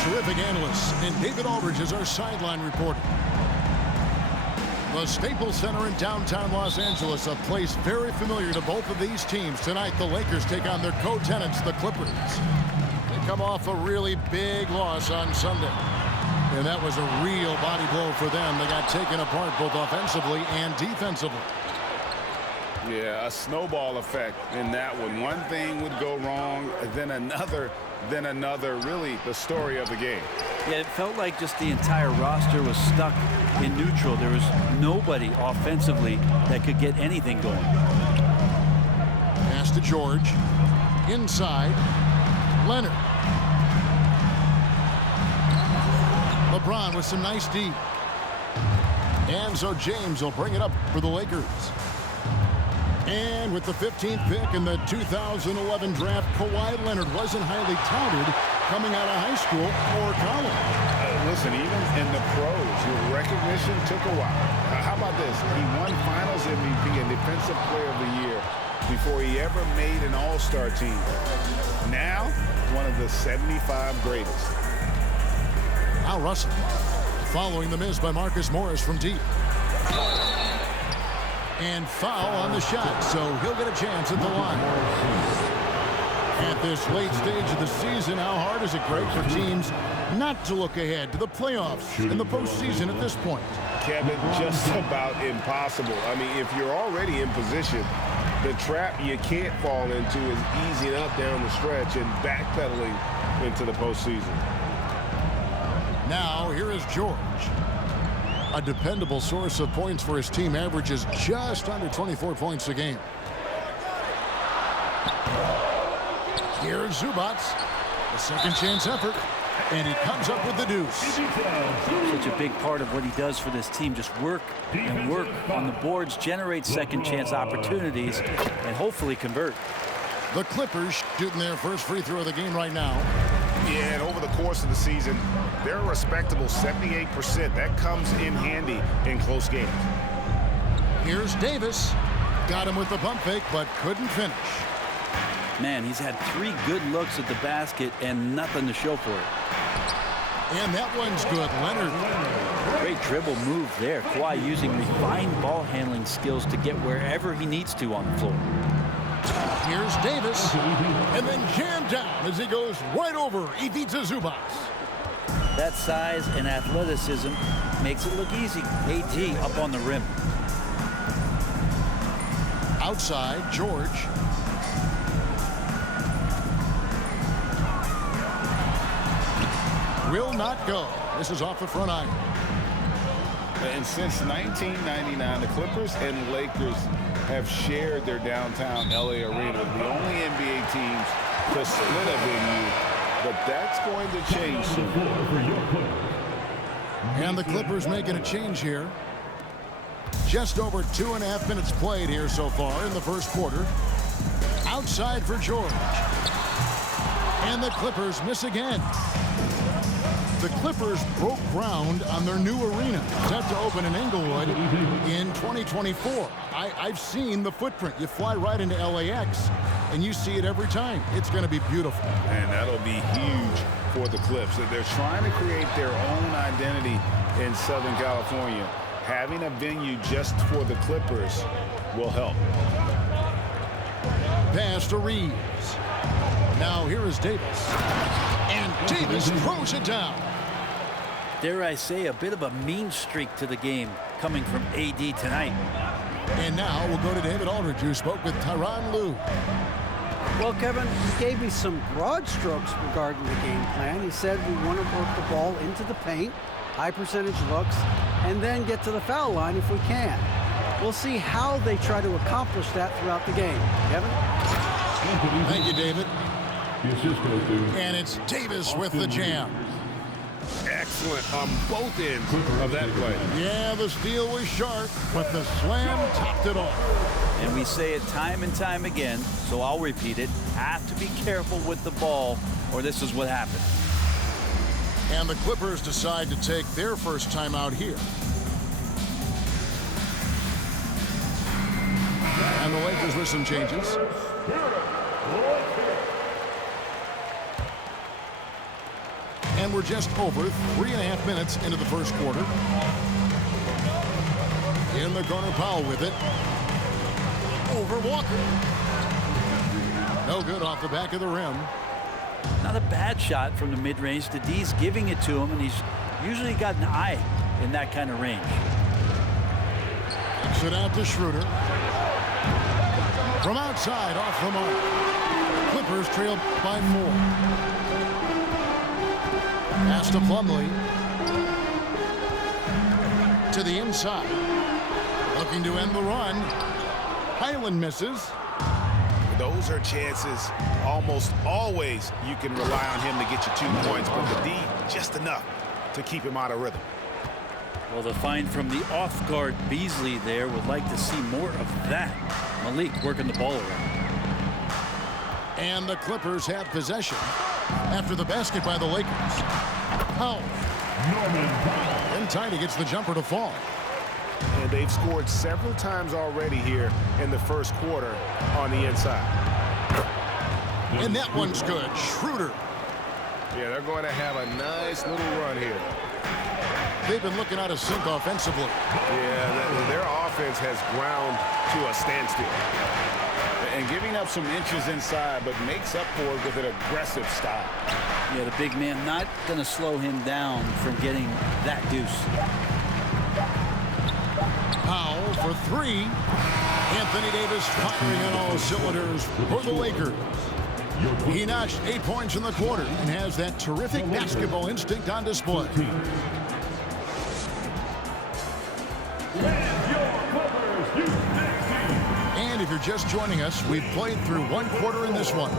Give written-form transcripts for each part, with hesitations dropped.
terrific analysts, and David Aldridge is our sideline reporter. The Staples Center in downtown Los Angeles, a place very familiar to both of these teams. Tonight, the Lakers take on their co-tenants, the Clippers. They come off a really big loss on Sunday. And that was a real body blow for them. They got taken apart both offensively and defensively. Yeah, a snowball effect in that one. One thing would go wrong, then another, really the story of the game. Yeah, it felt like just the entire roster was stuck in neutral. There was nobody offensively that could get anything going. Pass to George. Inside. Leonard. LeBron with some nice D. And so James will bring it up for the Lakers. And with the 15th pick in the 2011 draft, Kawhi Leonard wasn't highly touted coming out of high school or college. Listen, even in the pros, your recognition took a while. How about this? He won Finals MVP and Defensive Player of the Year before he ever made an All-Star team. Now, one of the 75 greatest. Al Russell following the miss by Marcus Morris from deep. And foul on the shot, so he'll get a chance at the line. At this late stage of the season, how hard is it, Greg, for teams not to look ahead to the playoffs in the postseason at this point? Kevin, just about impossible. I mean, if you're already in position, the trap you can't fall into is easing up down the stretch and backpedaling into the postseason. Now, here is George. A dependable source of points for his team, averages just under 24 points a game. Here's Zubac, a second chance effort, and he comes up with the deuce. Such a big part of what he does for this team, just work and work on the boards, generate second chance opportunities, and hopefully convert. The Clippers shooting their first free throw of the game right now. Yeah, and over the course of the season, they're a respectable 78%. That comes in handy in close games. Here's Davis. Got him with the pump fake, but couldn't finish. Man, he's had 3 good looks at the basket and nothing to show for it. And that one's good. Leonard. Great dribble move there. Kawhi using refined ball handling skills to get wherever he needs to on the floor. Here's Davis, and then jammed down as he goes right over Ivica Zubac. That size and athleticism makes it look easy. AD up on the rim. Outside, George. Will not go. This is off the front iron. And since 1999, the Clippers and Lakers have shared their downtown LA arena, the only NBA teams to split a venue, but that's going to change soon. And the Clippers making a change here. Just over 2.5 minutes played here so far in the first quarter. Outside for George. And the Clippers miss again. The Clippers broke ground on their new arena, set to open in Inglewood in 2024. I've seen the footprint. You fly right into LAX, and you see it every time. It's going to be beautiful. And that'll be huge for the Clips. They're trying to create their own identity in Southern California. Having a venue just for the Clippers will help. Pass to Reeves. Now here is Davis. And Davis throws it down. Dare I say, a bit of a mean streak to the game coming from AD tonight. And now we'll go to David Aldridge, who spoke with Tyronn Lue. Well, Kevin, he gave me some broad strokes regarding the game plan. He said we want to work the ball into the paint, high percentage looks, and then get to the foul line if we can. We'll see how they try to accomplish that throughout the game. Kevin? Thank you, David. And it's Davis with the jam. Excellent on both ends of that play. Yeah, the steal was sharp, but the slam topped it off. And we say it time and time again, so I'll repeat it. Have to be careful with the ball, or this is what happens. And the Clippers decide to take their first timeout here. And the Lakers with some changes. And we're just over 3.5 minutes into the first quarter. In the corner, Powell with it. Over Walker. No good off the back of the rim. Not a bad shot from the mid-range. The D's giving it to him, and he's usually got an eye in that kind of range. Kicks it out to Schroeder. From outside, off the mark. Clippers trail by 4. Pass to Plumlee. To the inside. Looking to end the run. Highland misses. Those are chances almost always you can rely on him to get you 2 points, but the D just enough to keep him out of rhythm. Well, the find from the off-guard Beasley there would like to see more of that. Malik working the ball around. And the Clippers have possession after the basket by the Lakers. Powell. In time, he gets the jumper to fall. And they've scored several times already here in the first quarter on the inside. And that one's good. Schroeder. Yeah, they're going to have a nice little run here. They've been looking out of sync offensively. Yeah, their offense has ground to a standstill. And giving up some inches inside, but makes up for it with an aggressive style. Yeah, the big man not going to slow him down from getting that deuce. Powell for 3. Anthony Davis firing on all cylinders for the Lakers. He notched 8 points in the quarter and has that terrific basketball instinct on display. And if you're just joining us, we've played through 1 quarter in this one.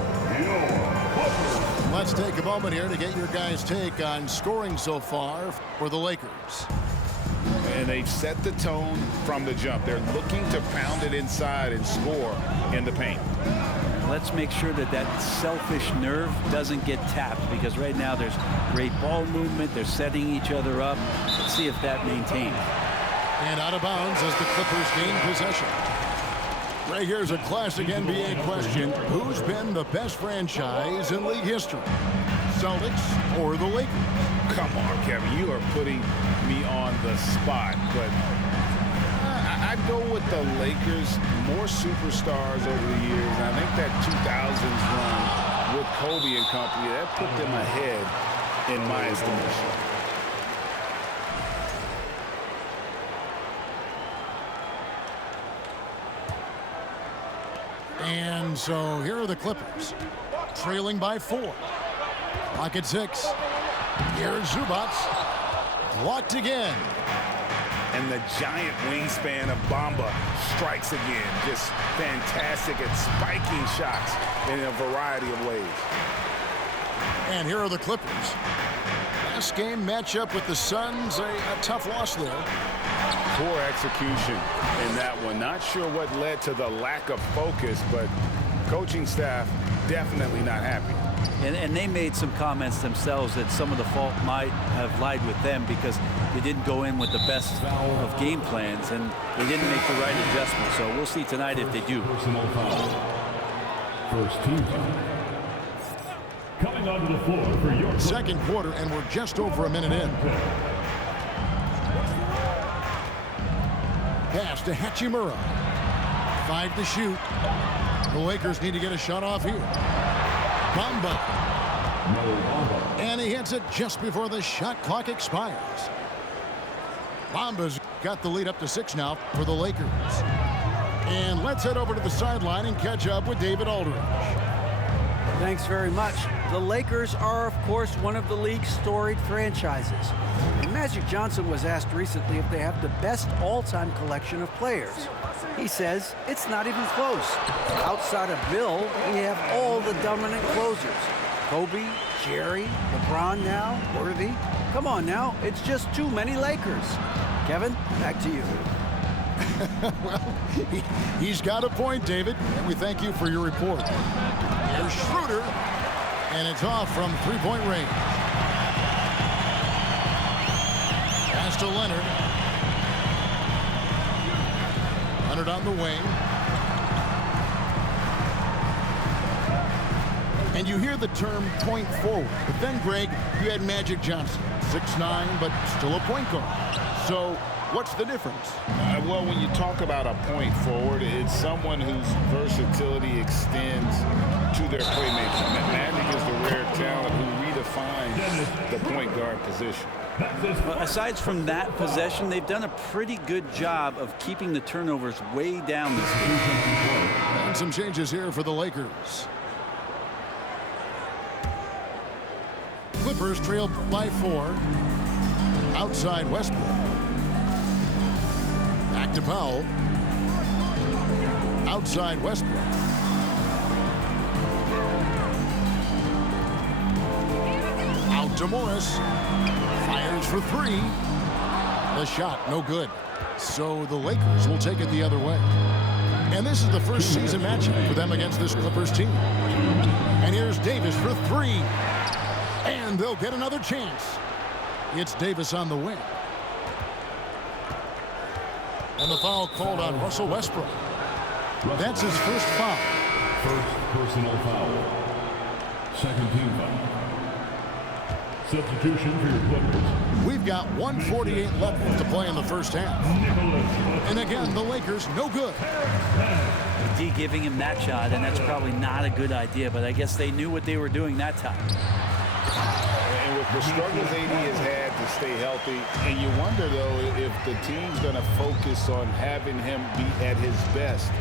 Let's take a moment here to get your guys' take on scoring so far for the Lakers. And they've set the tone from the jump. They're looking to pound it inside and score in the paint. Let's make sure that that selfish nerve doesn't get tapped, because right now there's great ball movement. They're setting each other up. Let's see if that maintains. And out of bounds as the Clippers gain possession. Right here's a classic NBA question. Who's been the best franchise in league history? Celtics or the Lakers? Come on, Kevin. You are putting me on the spot, but I'd go with the Lakers. More superstars over the years. And I think that 2000s run with Kobe and company, that put them ahead in my estimation. And so here are the Clippers, trailing by 4. Clock at 6. Here's Zubats, blocked again. And the giant wingspan of Bamba strikes again. Just fantastic at spiking shots in a variety of ways. And here are the Clippers. Last game matchup with the Suns, a tough loss there. Poor execution in that one. Not sure what led to the lack of focus, but coaching staff definitely not happy. And they made some comments themselves that some of the fault might have lied with them because they didn't go in with the best of game plans and they didn't make the right adjustment. So we'll see tonight if they do. First team. Coming onto the floor for your second quarter, and we're just over a minute in. Pass to Hachimura. 5 to shoot. The Lakers need to get a shot off here. Bamba. And he hits it just before the shot clock expires. Bamba's got the lead up to 6 now for the Lakers. And let's head over to the sideline and catch up with David Aldridge. Thanks very much. The Lakers are, of course, one of the league's storied franchises. And Magic Johnson was asked recently if they have the best all-time collection of players. He says it's not even close. Outside of Bill, we have all the dominant closers. Kobe, Jerry, LeBron now, Worthy. Come on now, it's just too many Lakers. Kevin, back to you. Well, he's got a point, David, and we thank you for your report. Here's Schroeder, and it's off from three-point range. Pass to Leonard. Leonard on the wing. And you hear the term point forward. But then, Greg, you had Magic Johnson, 6'9", but still a point guard. So what's the difference? Well, when you talk about a point forward, it's someone whose versatility extends to their playmaking. Magic is the rare talent who redefines the point guard position. Well, aside from that possession, they've done a pretty good job of keeping the turnovers way down this game. And some changes here for the Lakers. Clippers trail by 4. Outside Westbrook. Back to Powell. Outside Westbrook. Out to Morris. Fires for 3. The shot, no good. So the Lakers will take it the other way. And this is the first season matchup for them against this Clippers team. And here's Davis for 3. And they'll get another chance. It's Davis on the wing. And the foul called on Russell Westbrook. That's his first foul. First personal foul. Second team foul. Substitution for your Clippers. We've got 1:48 left to play in the first half. And again, the Lakers no good. D giving him that shot, and that's probably not a good idea, but I guess they knew what they were doing that time. And with the struggles AD has had to stay healthy, and you wonder, though, if the team's going to focus on having him be at his best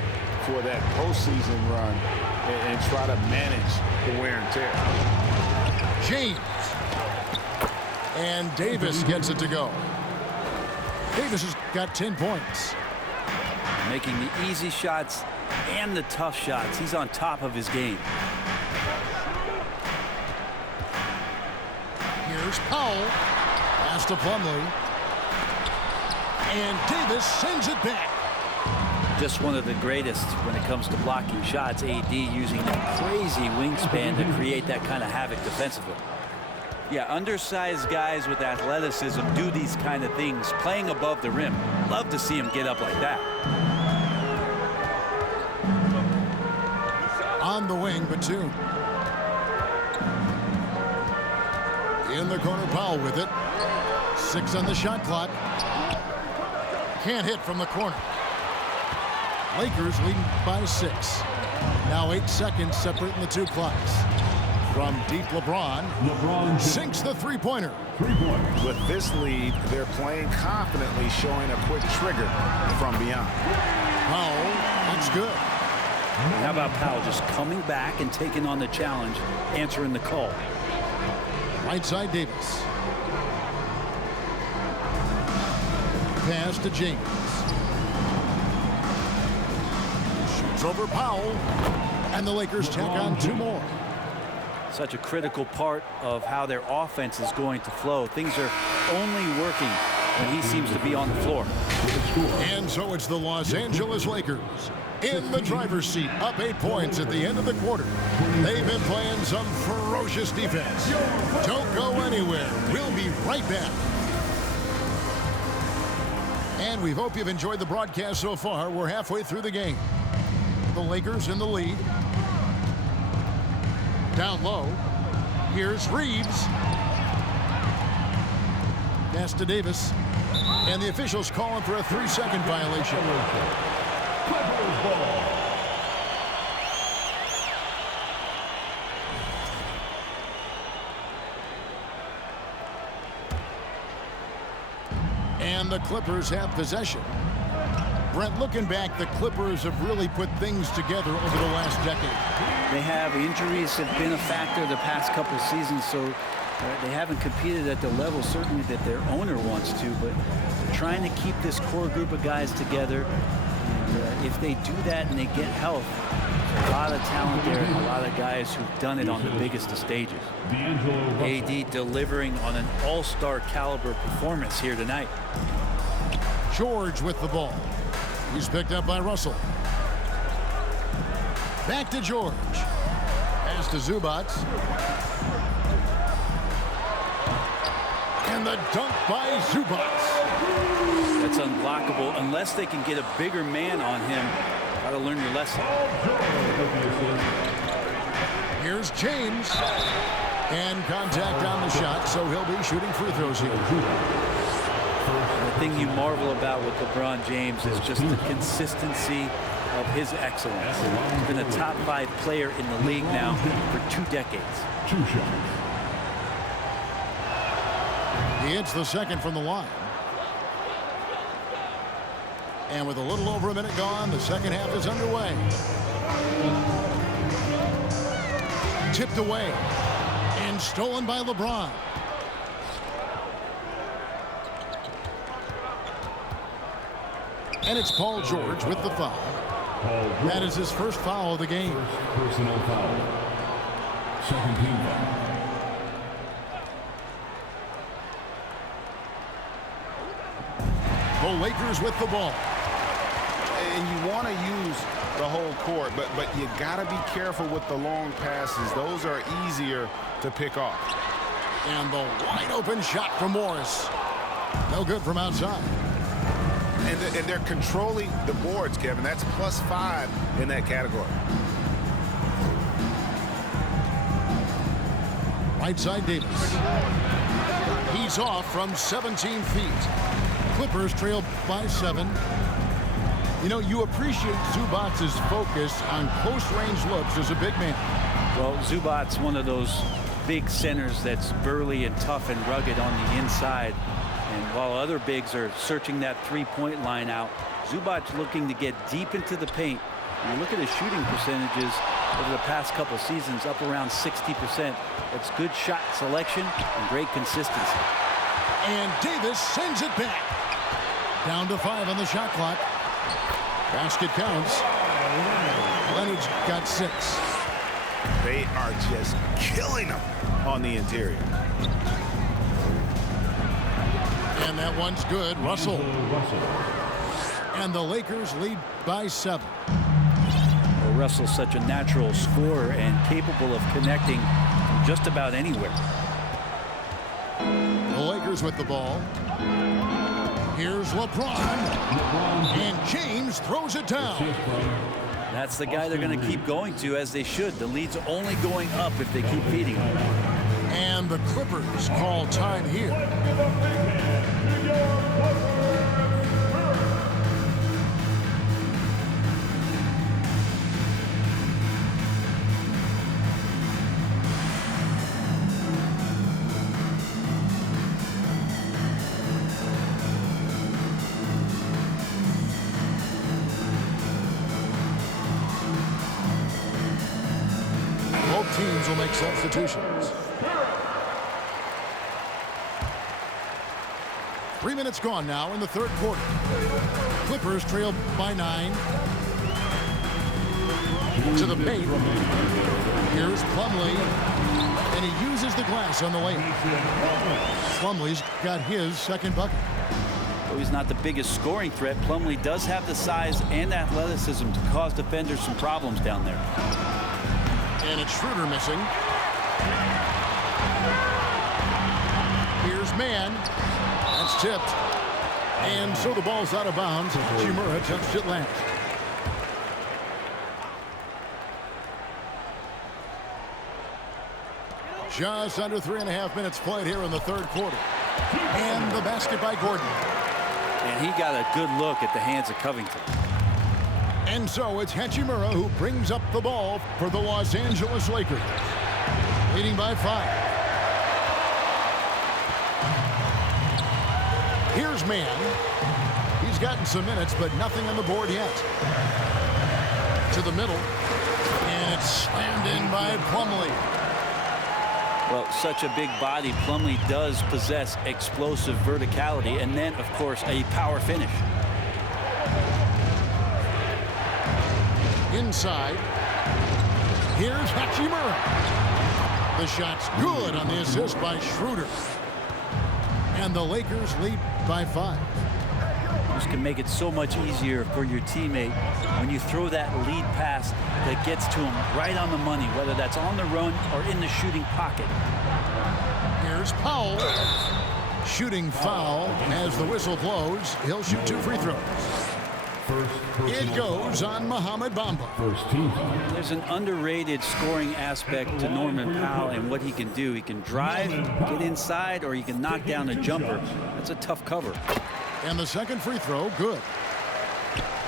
for that postseason run and try to manage the wear and tear. James. And Davis gets it to go. Davis has got 10 points. Making the easy shots and the tough shots. He's on top of his game. Here's Powell. Pass to Plumlee. And Davis sends it back. Just one of the greatest when it comes to blocking shots. AD using that crazy wingspan to create that kind of havoc defensively. Yeah, undersized guys with athleticism do these kind of things, playing above the rim. Love to see him get up like that. On the wing, Batum. In the corner, Powell with it. 6 on the shot clock. Can't hit from the corner. Lakers leading by 6. Now 8 seconds separating the two clocks. From deep, LeBron sinks the three-pointer. With this lead, they're playing confidently, showing a quick trigger from beyond. Powell, that's good. How about Powell just coming back and taking on the challenge, answering the call. Right side, Davis. Pass to James. Shoots over Powell. And the Lakers tack on 2 more. Such a critical part of how their offense is going to flow. Things are only working when he seems to be on the floor. And so it's the Los Angeles Lakers in the driver's seat, up 8 points at the end of the quarter. They've been playing some ferocious defense. Don't go anywhere. We'll be right back. And we hope you've enjoyed the broadcast so far. We're halfway through the game. The Lakers in the lead. Down low. Here's Reeves. Pass to Davis. And the officials calling for a 3-second violation. And the Clippers have possession. Brent, looking back, the Clippers have really put things together over the last decade. They have. Injuries have been a factor the past couple seasons, so they haven't competed at the level certainly that their owner wants to, but they're trying to keep this core group of guys together. And if they do that and they get health, there's a lot of talent there, and a lot of guys who've done it on the biggest of stages. AD delivering on an all-star caliber performance here tonight. George with the ball. He's picked up by Russell. Back to George. Pass to Zubac. And the dunk by Zubac. That's unblockable unless they can get a bigger man on him. Got to learn your lesson. Here's James. And contact on the shot, so he'll be shooting free throws here. The thing you marvel about with LeBron James is just the consistency of his excellence. He's been a top 5 player in the league now for 2 decades. 2 shots. He hits the second from the line. And with a little over a minute gone, the second half is underway. Tipped away. And stolen by LeBron. And it's Paul George with the foul. That is his first foul of the game. First personal foul. Second team foul. The Lakers with the ball. And you want to use the whole court, but you got to be careful with the long passes. Those are easier to pick off. And the wide open shot from Morris. No good from outside. And they're controlling the boards, Kevin. That's +5 in that category. Right side Davis. He's off from 17 feet. Clippers trail by 7. You know, you appreciate Zubac's focus on close-range looks as a big man. Well, Zubac's one of those big centers that's burly and tough and rugged on the inside. And while other bigs are searching that three-point line out, Zubac's looking to get deep into the paint. And you look at his shooting percentages over the past couple seasons, up around 60%. That's good shot selection and great consistency. And Davis sends it back. Down to 5 on the shot clock. Basket counts. Leonard's got 6. They are just killing them on the interior. And that one's good. Russell. And the Lakers lead by 7. Well, Russell's such a natural scorer and capable of connecting from just about anywhere. The Lakers with the ball. Here's LeBron. And James throws it down. That's the guy they're going to keep going to, as they should. The lead's only going up if they keep feeding him. And the Clippers call time here. Both teams will make substitutions. 3 minutes gone now in the third quarter. Clippers trail by 9. To the paint. Here's Plumlee. And he uses the glass on the lane. Plumlee's got his second bucket. Though he's not the biggest scoring threat, Plumlee does have the size and athleticism to cause defenders some problems down there. And it's Schroeder missing. Here's Mann. That's tipped. And so the ball's out of bounds. Chimura touched it last. Just under 3.5 minutes played here in the third quarter. And the basket by Gordon. And he got a good look at the hands of Covington. And so it's Hachimura who brings up the ball for the Los Angeles Lakers. Leading by 5. Here's Mann. He's gotten some minutes, but nothing on the board yet. To the middle. And it's slammed in by Plumlee. Well, such a big body, Plumlee does possess explosive verticality and then, of course, a power finish. Inside. Here's Hachimura. The shot's good on the assist by Schroeder. And the Lakers lead by 5. This can make it so much easier for your teammate when you throw that lead pass that gets to him right on the money, whether that's on the run or in the shooting pocket. Here's Powell. Shooting foul as the whistle blows. He'll shoot 2 free throws. First It personal goes foul. on Mohamed Bamba. First team foul. There's an underrated scoring aspect to Norman Powell and what he can do. He can drive, get inside, or he can knock down a jumper. That's a tough cover. And the second free throw, good.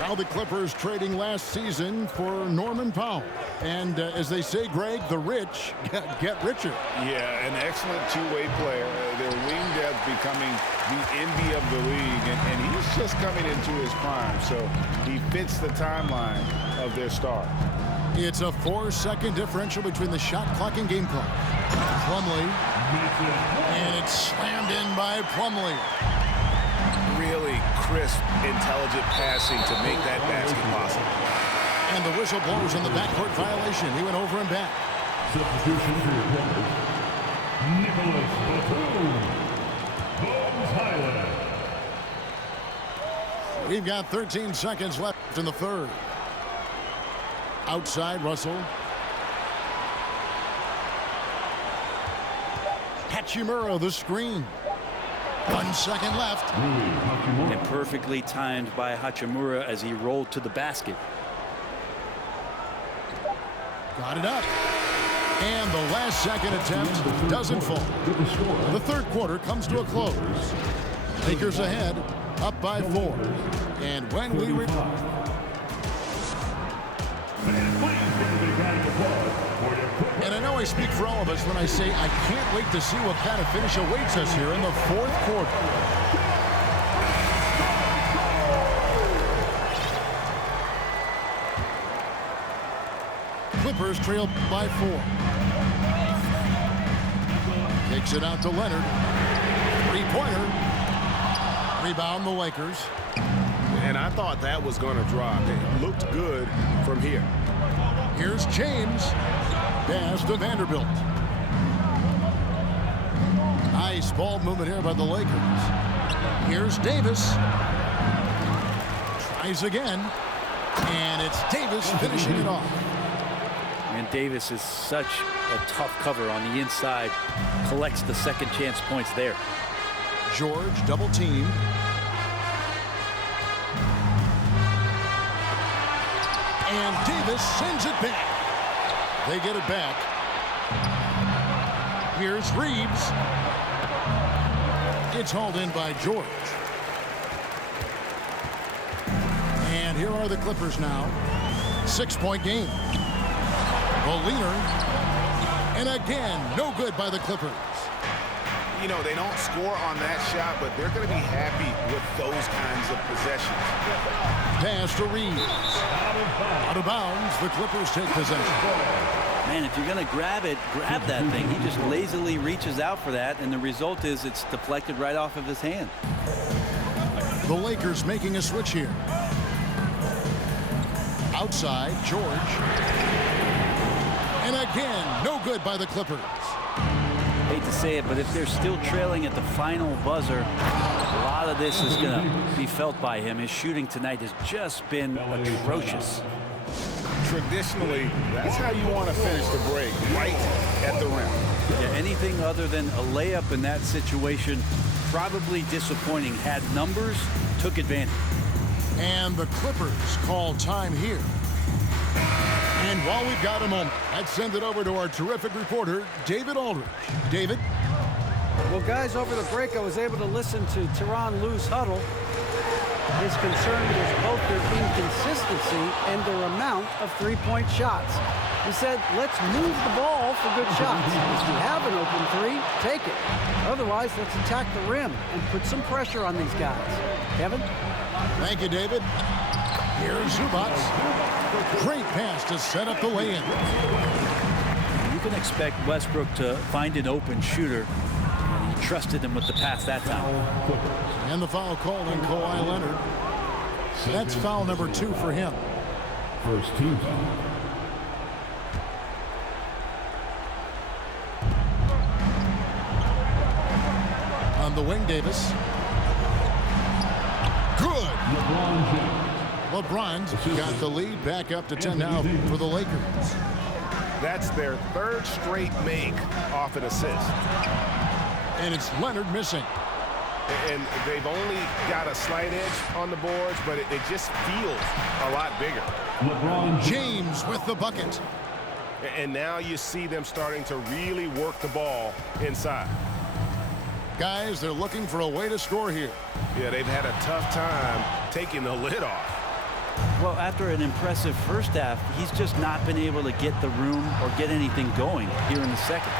Now the Clippers trading last season for Norman Powell. And as they say, Greg, the rich get richer. Yeah, an excellent two-way player. Their wing depth becoming the envy of the league, and he's just coming into his prime, so he fits the timeline of their star. It's a 4-second differential between the shot clock and game clock. Plumlee, and it's slammed in by Plumlee. Really crisp, intelligent passing to make that basket possible. And the whistle blows on the backcourt violation. He went over and back. Substitution for your players. Nicholas Batum. Bones Highland. We've got 13 seconds left in the third. Outside, Russell. Hachimura, the screen. 1 second left. And perfectly timed by Hachimura as he rolled to the basket. Got it up. And the last second attempt doesn't fall. The third quarter comes to a close. Lakers ahead, up by 4. And when we return. And I know I speak for all of us when I say I can't wait to see what kind of finish awaits us here in the fourth quarter. Clippers trail by 4. Takes it out to Leonard. Three-pointer. Rebound the Lakers. And I thought that was going to drop. It looked good from here. Here's James. Pass to Vanderbilt. Nice ball movement here by the Lakers. Here's Davis. Tries again. And it's Davis finishing it off. And Davis is such a tough cover on the inside. Collects the second chance points there. George double teamed. And Davis sends it back. They get it back. Here's Reeves. It's hauled in by George. And here are the Clippers now. 6-point game. Molina. And again, no good by the Clippers. You know, they don't score on that shot, but they're going to be happy with those kinds of possessions. Pass to Reeves. Out of bounds, the Clippers take possession. Man, if you're going to grab it, grab that thing. He just lazily reaches out for that, and the result is it's deflected right off of his hand. The Lakers making a switch here. Outside, George. And again, no good by the Clippers. Hate to say it, but if they're still trailing at the final buzzer, a lot of this is going to be felt by him. His shooting tonight has just been atrocious. Traditionally, that's how you want to finish the break, right at the rim. Yeah, anything other than a layup in that situation, probably disappointing. Had numbers, took advantage. And the Clippers call time here. And while we've got a moment, let's send it over to our terrific reporter, David Aldridge. David? Well, guys, over the break, I was able to listen to Tyronn Lue's huddle. His concern was both their inconsistency and their amount of three-point shots. He said, let's move the ball for good shots. If you have an open three, take it. Otherwise, let's attack the rim and put some pressure on these guys. Kevin? Thank you, David. Here's Zubac. Great pass to set up the lay-in. You can expect Westbrook to find an open shooter. He trusted him with the pass that time. And the foul called on Kawhi Leonard. That's foul number 2 for him. First team foul. On the wing, Davis. Good. LeBron's got the lead back up to 10 now for the Lakers. That's their third straight make off an assist. And it's Leonard missing. And they've only got a slight edge on the boards, but it just feels a lot bigger. James with the bucket. And now you see them starting to really work the ball inside. Guys, they're looking for a way to score here. Yeah, they've had a tough time taking the lid off. Well, after an impressive first half, he's just not been able to get the room or get anything going here in the second.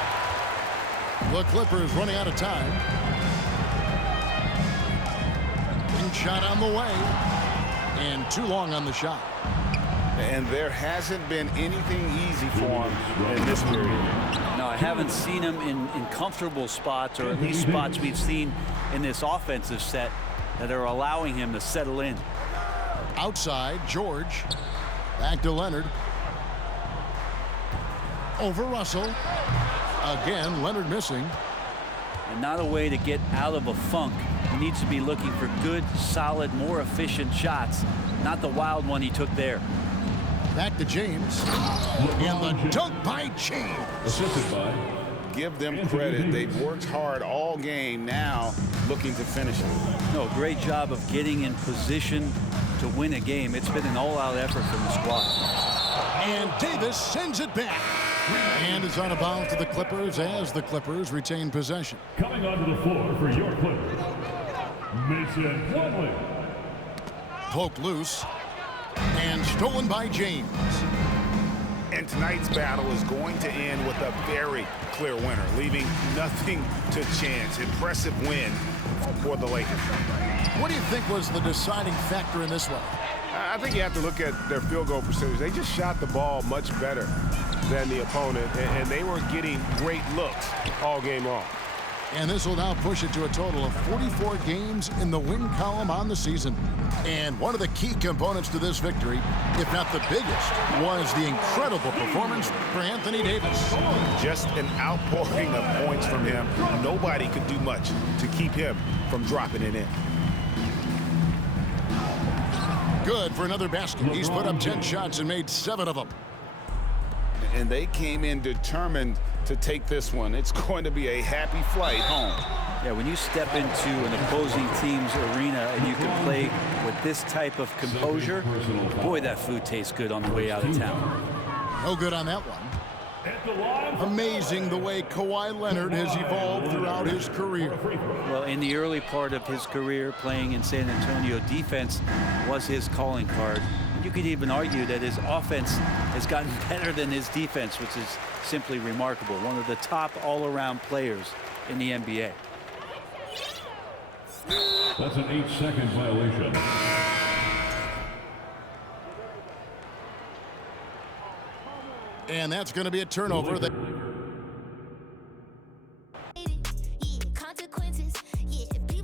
The Clippers running out of time. Shot on the way. And too long on the shot. And there hasn't been anything easy for him in this period. No, I haven't seen him in comfortable spots, or at least spots we've seen in this offensive set that are allowing him to settle in. Outside, George. Back to Leonard. Over Russell. Again, Leonard missing. And not a way to get out of a funk. He needs to be looking for good, solid, more efficient shots, not the wild one he took there. Back to James. And the dunk by James. Assisted by. Give them credit. They've worked hard all game, now looking to finish it. No, great job of getting in position to win a game. It's been an all-out effort from the squad. And Davis sends it back. And is on a bounce to the Clippers as the Clippers retain possession. Coming onto the floor for your Clippers, Mason Plumlee. Poked loose. And stolen by James. And tonight's battle is going to end with a very clear winner, leaving nothing to chance. Impressive win for the Lakers. What do you think was the deciding factor in this one? I think you have to look at their field goal percentage. They just shot the ball much better than the opponent, and they were getting great looks all game long. And this will now push it to a total of 44 games in the win column on the season. And one of the key components to this victory, if not the biggest, was the incredible performance for Anthony Davis. Just an outpouring of points from him. Nobody could do much to keep him from dropping it in. Good for another basket. He's put up 10 shots and made 7 of them. And they came in determined to take this one. It's going to be a happy flight home. Yeah, when you step into an opposing team's arena and you can play with this type of composure, boy, that food tastes good on the way out of town. No good on that one. Amazing the way Kawhi Leonard has evolved throughout his career. Well, in the early part of his career, playing in San Antonio, defense was his calling card. You could even argue that his offense has gotten better than his defense, which is simply remarkable. One of the top all-around players in the NBA. That's an 8-second violation. And that's going to be a turnover.